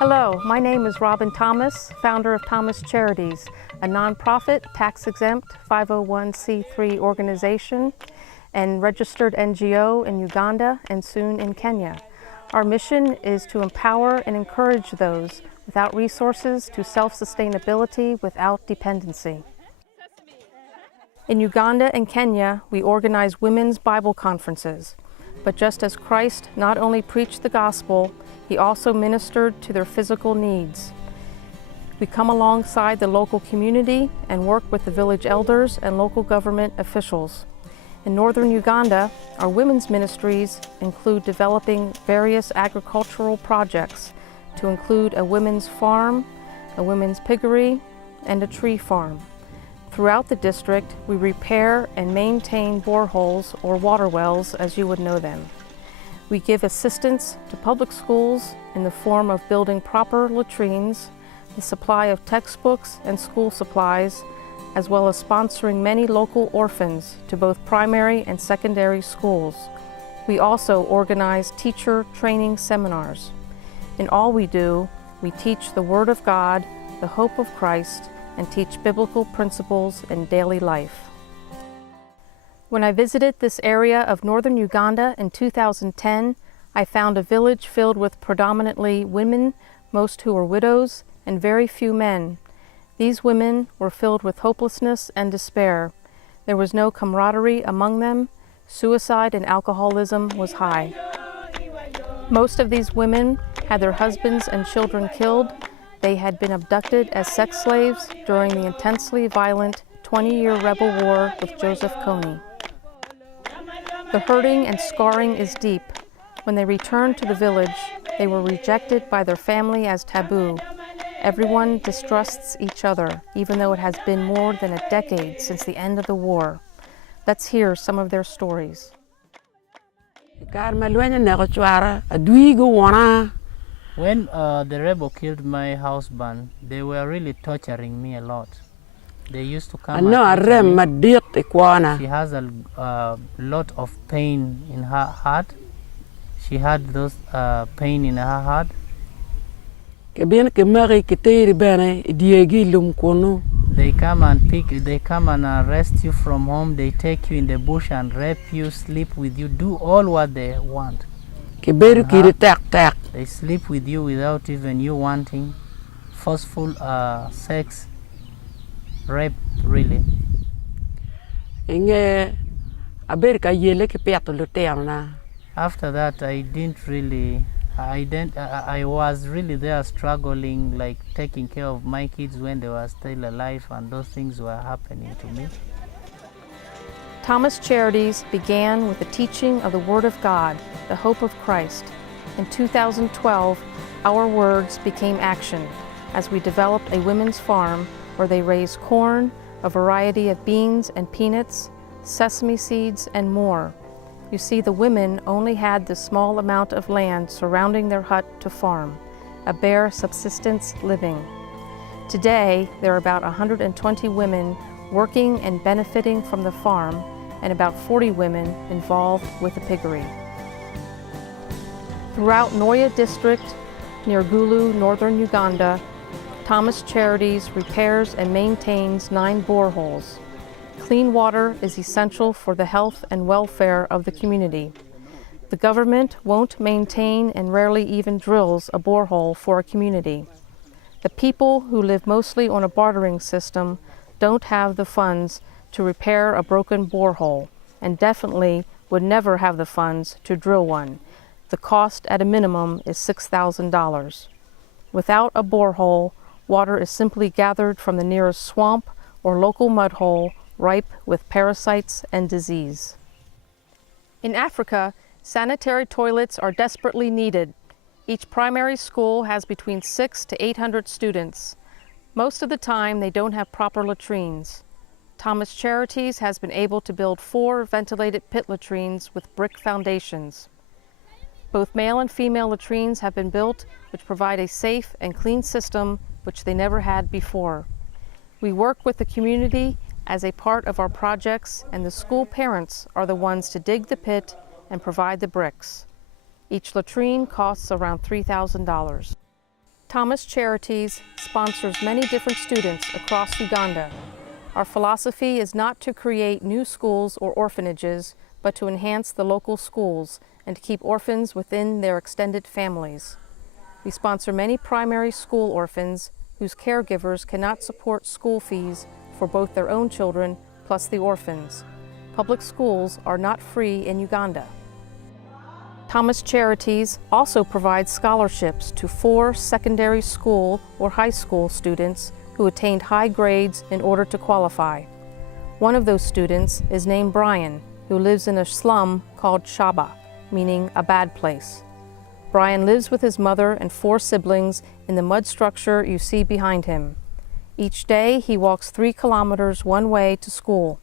Hello, my name is Robin Thomas, founder of Thomas Charities, a nonprofit, tax-exempt 501c3 organization and registered NGO in Uganda and soon in Kenya. Our mission is to empower and encourage those without resources to self-sustainability without dependency. In Uganda and Kenya, we organize women's Bible conferences. But just as Christ not only preached the gospel, he also ministered to their physical needs. We come alongside the local community and work with the village elders and local government officials. In northern Uganda, our women's ministries include developing various agricultural projects to include a women's farm, a women's piggery, and a tree farm. Throughout the district, we repair and maintain boreholes or water wells as you would know them. We give assistance to public schools in the form of building proper latrines, the supply of textbooks and school supplies, as well as sponsoring many local orphans to both primary and secondary schools. We also organize teacher training seminars. In all we do, we teach the Word of God, the hope of Christ, and teach biblical principles in daily life. When I visited this area of northern Uganda in 2010, I found a village filled with predominantly women, most who were widows, and very few men. These women were filled with hopelessness and despair. There was no camaraderie among them. Suicide and alcoholism was high. Most of these women had their husbands and children killed. They had been abducted as sex slaves during the intensely violent 20-year rebel war with Joseph Kony. The hurting and scarring is deep. When they returned to the village, they were rejected by their family as taboo. Everyone distrusts each other, even though it has been more than a decade since the end of the war. Let's hear some of their stories. When the rebel killed my husband, they were really torturing me a lot. They used to come and torture me. She has a lot of pain in her heart. She had those pain in her heart. They come and arrest you from home. They take you in the bush and rape you, sleep with you, do all what they want. They sleep with you without even you wanting. Forceful sex, rape, really. After that, I was really there struggling, like taking care of my kids when they were still alive, and those things were happening to me. Thomas Charities began with the teaching of the Word of God, the hope of Christ. In 2012, our words became action as we developed a women's farm where they raise corn, a variety of beans and peanuts, sesame seeds, and more. You see, the women only had the small amount of land surrounding their hut to farm, a bare subsistence living. Today, there are about 120 women working and benefiting from the farm, and about 40 women involved with the piggery. Throughout Noya district, near Gulu, northern Uganda, Thomas Charities repairs and maintains 9 boreholes. Clean water is essential for the health and welfare of the community. The government won't maintain and rarely even drills a borehole for a community. The people who live mostly on a bartering system don't have the funds to repair a broken borehole, and definitely would never have the funds to drill one. The cost at a minimum is $6,000. Without a borehole, water is simply gathered from the nearest swamp or local mud hole, ripe with parasites and disease. In Africa, sanitary toilets are desperately needed. Each primary school has between 600 to 800 students. Most of the time, they don't have proper latrines. Thomas Charities has been able to build 4 ventilated pit latrines with brick foundations. Both male and female latrines have been built, which provide a safe and clean system which they never had before. We work with the community as a part of our projects, and the school parents are the ones to dig the pit and provide the bricks. Each latrine costs around $3,000. Thomas Charities sponsors many different students across Uganda. Our philosophy is not to create new schools or orphanages, but to enhance the local schools and to keep orphans within their extended families. We sponsor many primary school orphans whose caregivers cannot support school fees for both their own children plus the orphans. Public schools are not free in Uganda. Thomas Charities also provides scholarships to 4 secondary school or high school students who attained high grades in order to qualify. One of those students is named Brian, who lives in a slum called Shaba, meaning a bad place. Brian lives with his mother and 4 siblings in the mud structure you see behind him. Each day he walks 3 kilometers one way to school.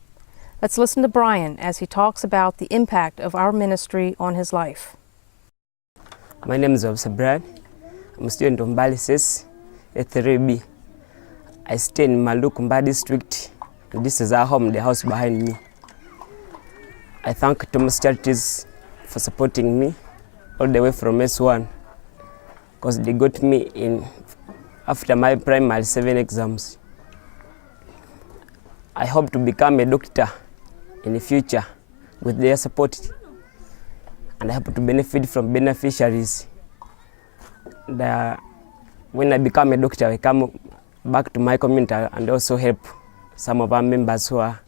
Let's listen to Brian as he talks about the impact of our ministry on his life. My name is Officer Brad. I'm a student of Mbali SES at 3B. I stay in Malukumba district, and this is our home, the house behind me. I thank Thomas Charities for supporting me all the way from S1, because they got me in after my primary 7 exams. I hope to become a doctor in the future with their support, and I hope to benefit from beneficiaries. When I become a doctor, I come back to my community and also help some of our members who are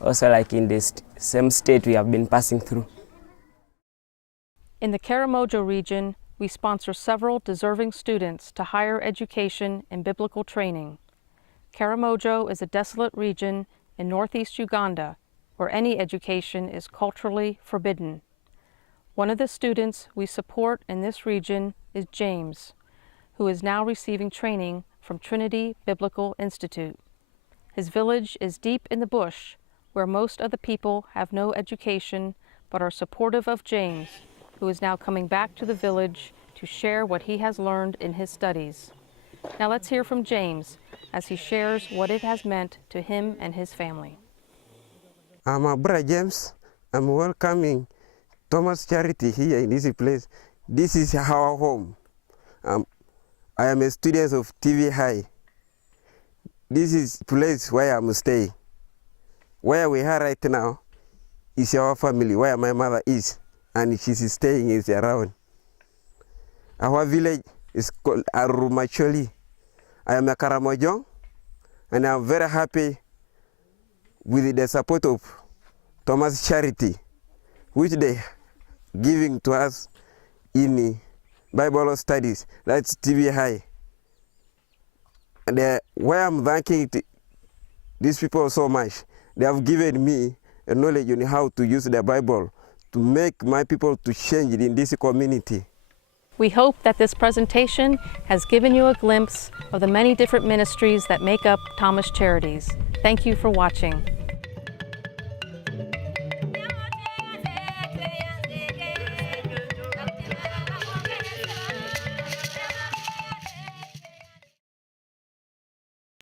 also like in the same state we have been passing through. In the Karamojo region, we sponsor several deserving students to higher education and biblical training. Karamojo is a desolate region in northeast Uganda where any education is culturally forbidden. One of the students we support in this region is James, who is now receiving training from Trinity Biblical Institute. His village is deep in the bush, where most of the people have no education but are supportive of James, who is now coming back to the village to share what he has learned in his studies. Now let's hear from James as he shares what it has meant to him and his family. I'm a brother James. I'm welcoming Thomas Charity here in this place. This is our home. I am a student of TV High. This is the place where I'm staying. Where we are right now is our family, where my mother is, and she's staying is around. Our village is called Arumacholi. I am a Karamojo, and I'm very happy with the support of Thomas Charity, which they giving to us in Bible studies. That's TV High. And where I'm thanking these people so much, they have given me a knowledge on how to use the Bible to make my people to change in this community. We hope that this presentation has given you a glimpse of the many different ministries that make up Thomas Charities. Thank you for watching.